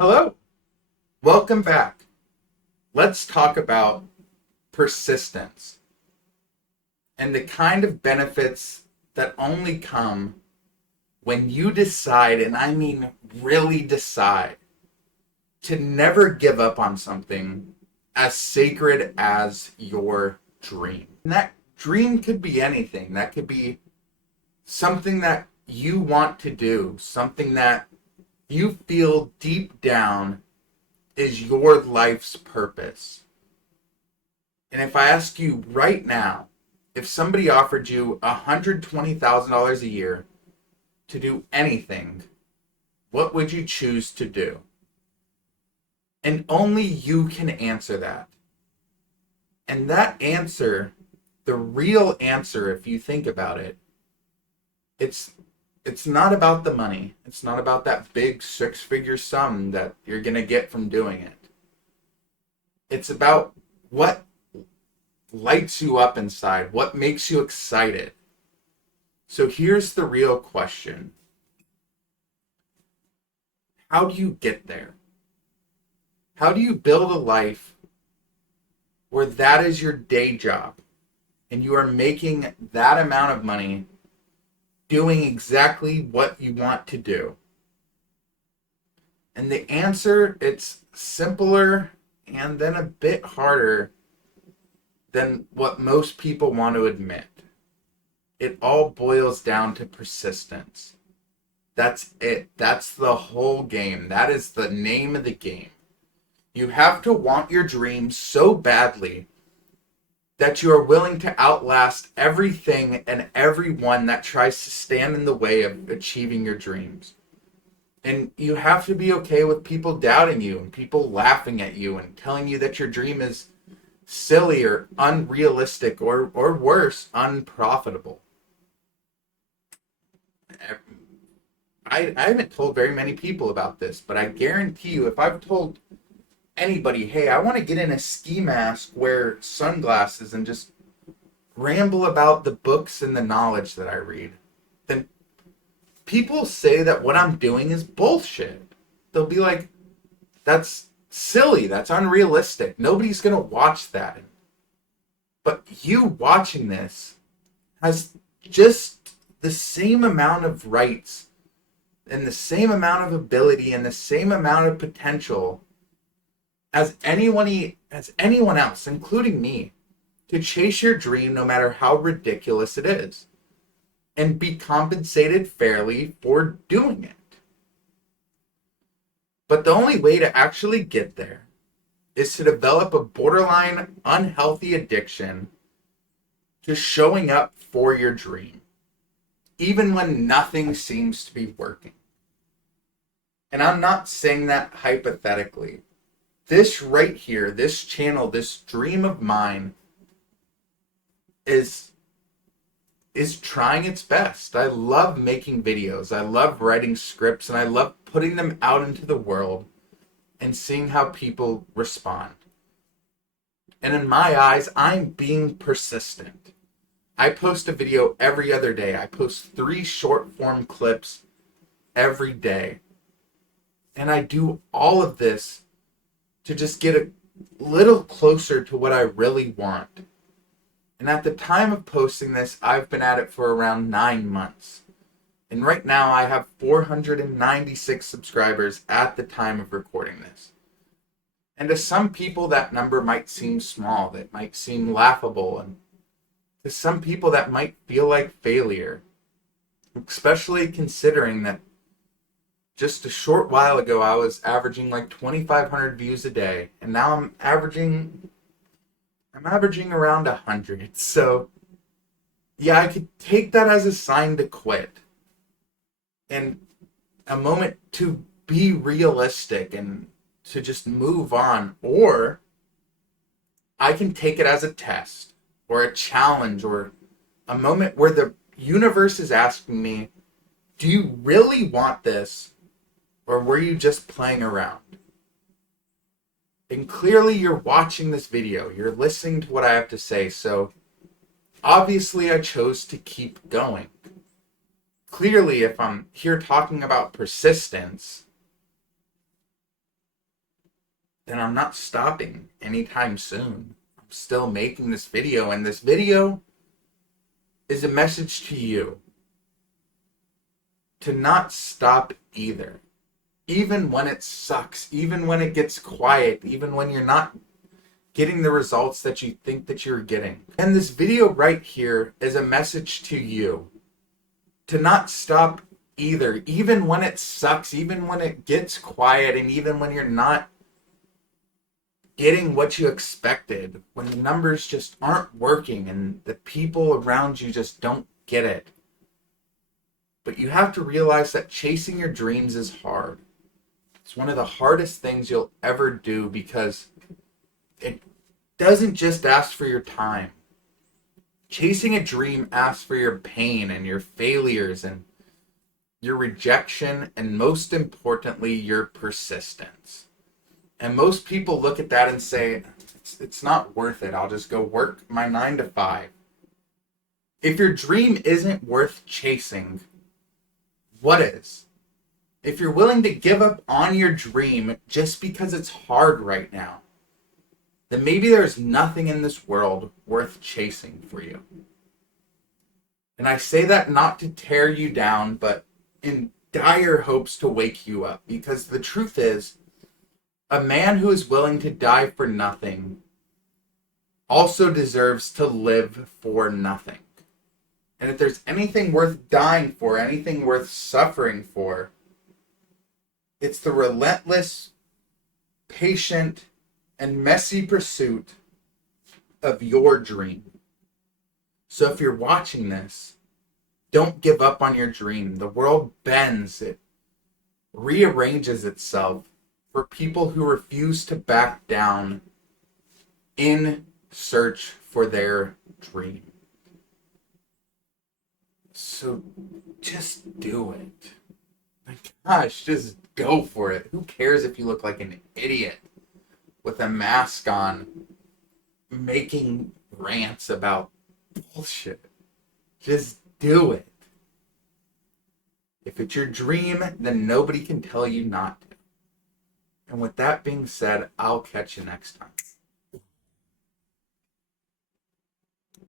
Hello, welcome back. Let's talk about persistence and the kind of benefits that only come when you decide, and I mean really decide, to never give up on something as sacred as your dream. And that dream could be anything. That could be something that you want to do, something that you feel deep down is your life's purpose. And if I ask you right now, if somebody offered you $120,000 a year to do anything, what would you choose to do? And only you can answer that. And that answer, the real answer, if you think about it, it's it's not about the money. It's not about that big six-figure sum that you're going to get from doing it. It's about what lights you up inside, what makes you excited. So here's the real question. How do you get there? How do you build a life where that is your day job and you are making that amount of money doing exactly what you want to do? And the answer, it's simpler and then a bit harder than what most people want to admit. It all boils down to persistence. That's it. That's the whole game. That is the name of the game. You have to want your dream so badly that you are willing to outlast everything and everyone that tries to stand in the way of achieving your dreams. And you have to be okay with people doubting you and people laughing at you and telling you that your dream is silly or unrealistic or worse, unprofitable. I haven't told very many people about this, but I guarantee you if I've told anybody, hey, I want to get in a ski mask, wear sunglasses, and just ramble about the books and the knowledge that I read, then people say that what I'm doing is bullshit. They'll be like, that's silly, that's unrealistic. Nobody's going to watch that. But you watching this has just the same amount of rights and the same amount of ability and the same amount of potential as anyone else, including me, to chase your dream no matter how ridiculous it is and be compensated fairly for doing it. But the only way to actually get there is to develop a borderline unhealthy addiction to showing up for your dream, even when nothing seems to be working. And I'm not saying that hypothetically. This right here, this channel, this dream of mine is trying its best. I love making videos. I love writing scripts, and I love putting them out into the world and seeing how people respond. And in my eyes, I'm being persistent. I post a video every other day. I post 3 short form clips every day. And I do all of this to just get a little closer to what I really want. And at the time of posting this, I've been at it for around 9 months. And right now I have 496 subscribers at the time of recording this. And to some people that number might seem small, that might seem laughable, and to some people that might feel like failure. Especially considering that just a short while ago, I was averaging like 2,500 views a day, and now I'm averaging around 100. So, yeah, I could take that as a sign to quit, and a moment to be realistic and to just move on, or I can take it as a test or a challenge or a moment where the universe is asking me, do you really want this? Or were you just playing around? And clearly you're watching this video. You're listening to what I have to say. So obviously I chose to keep going. Clearly, if I'm here talking about persistence, then I'm not stopping anytime soon. I'm still making this video, and this video is a message to you to not stop either. Even when it sucks, even when it gets quiet, even when you're not getting the results that you think that you're getting. And this video right here is a message to you to not stop either, even when it sucks, even when it gets quiet, and even when you're not getting what you expected, when the numbers just aren't working and the people around you just don't get it. But you have to realize that chasing your dreams is hard. It's one of the hardest things you'll ever do, because it doesn't just ask for your time. Chasing a dream asks for your pain and your failures and your rejection, and most importantly, your persistence. And most people look at that and say, it's not worth it. I'll just go work my 9 to 5. If your dream isn't worth chasing, what is? If you're willing to give up on your dream just because it's hard right now, then maybe there's nothing in this world worth chasing for you. And I say that not to tear you down, but in dire hopes to wake you up. Because the truth is, a man who is willing to die for nothing also deserves to live for nothing. And if there's anything worth dying for, anything worth suffering for, it's the relentless, patient, and messy pursuit of your dream. So if you're watching this, don't give up on your dream. The world bends, it rearranges itself for people who refuse to back down in search for their dream. So just do it. My gosh, just go for it. Who cares if you look like an idiot with a mask on, making rants about bullshit? Just do it. If it's your dream, then nobody can tell you not to. And with that being said, I'll catch you next time.